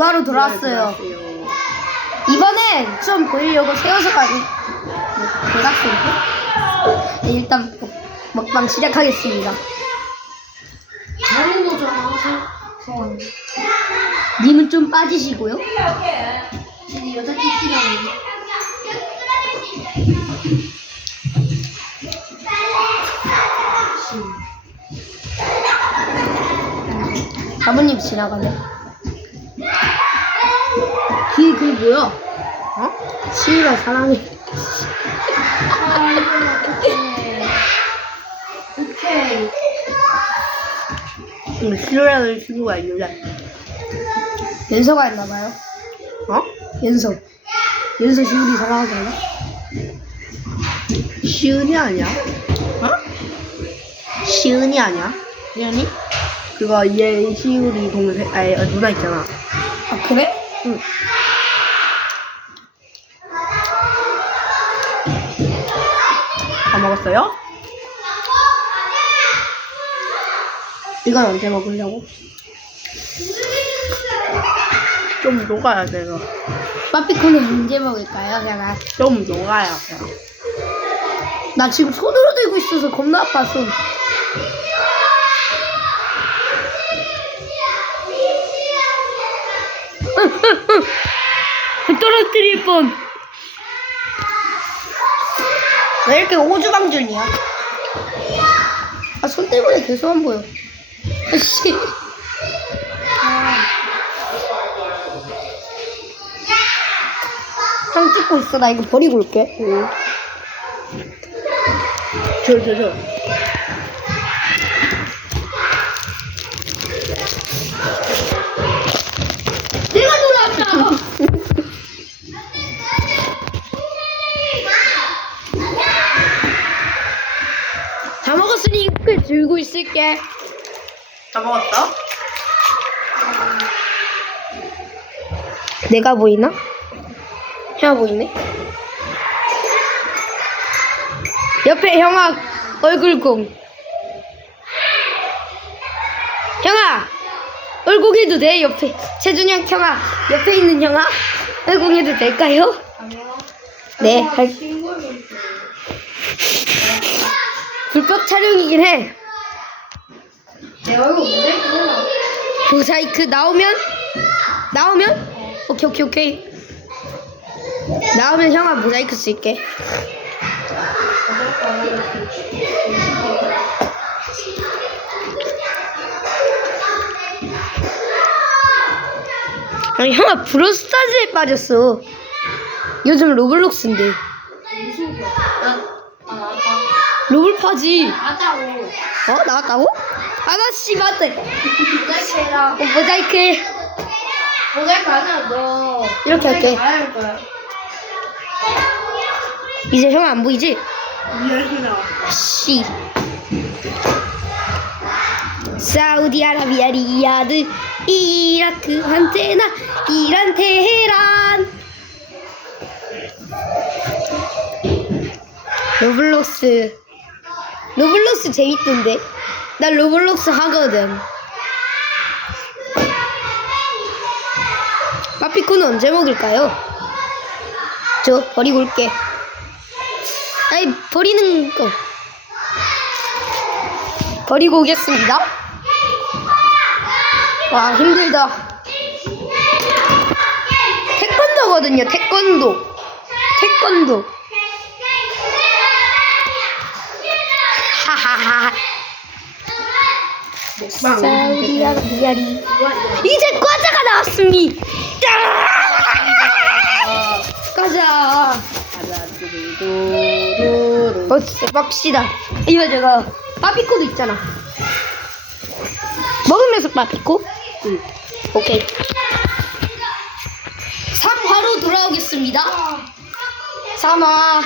유아로 돌아왔어요. 이번엔 좀 보이려고 세워서 가니 대각선. 네, 일단 먹- 먹방 시작하겠습니다. 다른. 성원. 님은 좀 빠지시고요. 여자. 아버님 지나가네. 뒤에 그게 뭐야? 어? 시우가 사랑해. 오케이. 응, 시우라는 친구가 있는데. 연서가 있나봐요. 어? 연서. 연서 시우리 사랑하잖아. 시은이 아니야? 어? 시은이 아니야? 연이? 그거 얘 시우리 동생 아니 어, 누나 있잖아. 아 그래? 응. 먹었어요? 이건 언제 먹으려고? 좀 녹아야 돼요. 빠삐콘은 언제 먹을까요, 제가? 좀 녹아야 돼요. 나 지금 손으로 들고 있어서 겁나 아파 손. 떨어뜨릴 뻔. 왜 이렇게 오주방준이야? 아, 손 때문에 계속 안 보여. 아씨. 상 찍고 있어. 나 이거 버리고 올게. 응. 저, 저, 저. 들고 있을게. 다 먹었어? 내가 보이나? 형 보이네. 옆에 형아 얼굴공. 형아 얼굴 해도 돼 옆에 최준영 형아 옆에 있는 형아 얼굴 해도 될까요? 네. 할- 불법 촬영이긴 해. 내 얼굴 모자이크 해라. 모자이크 나오면 나오면 오케이 오케이 오케이 나오면 형아 모자이크 쓸게 아니 형아 브로스타즈에 빠졌어 요즘 로블록스인데 무슨 거? 나. 로블파지 나왔다고. 어 나왔다고? 아저씨 맞대 모자이크 해라. 어, 모자이크 해. 모자이크 안 해라, 너. 이렇게 할게. 안할 거야. 이제 형 안 보이지? 씨. 사우디아라비아 리야드 이라크 한테나 이란 테헤란 로블록스 로블록스 재밌던데 나 로블록스 하거든 빠피코는 언제 먹을까요? 저 버리고 올게 아니 버리는 거 버리고 오겠습니다. 와 힘들다. 태권도거든요. 태권도. 태권도. 하하하. 사우디아라비아리. 이제 과자가 나왔습니다. 과자. 먹시다. 이거 제가 빠피코도 있잖아. 먹으면서 빠피코? 응. 오케이. 3화로 돌아오겠습니다. 3화.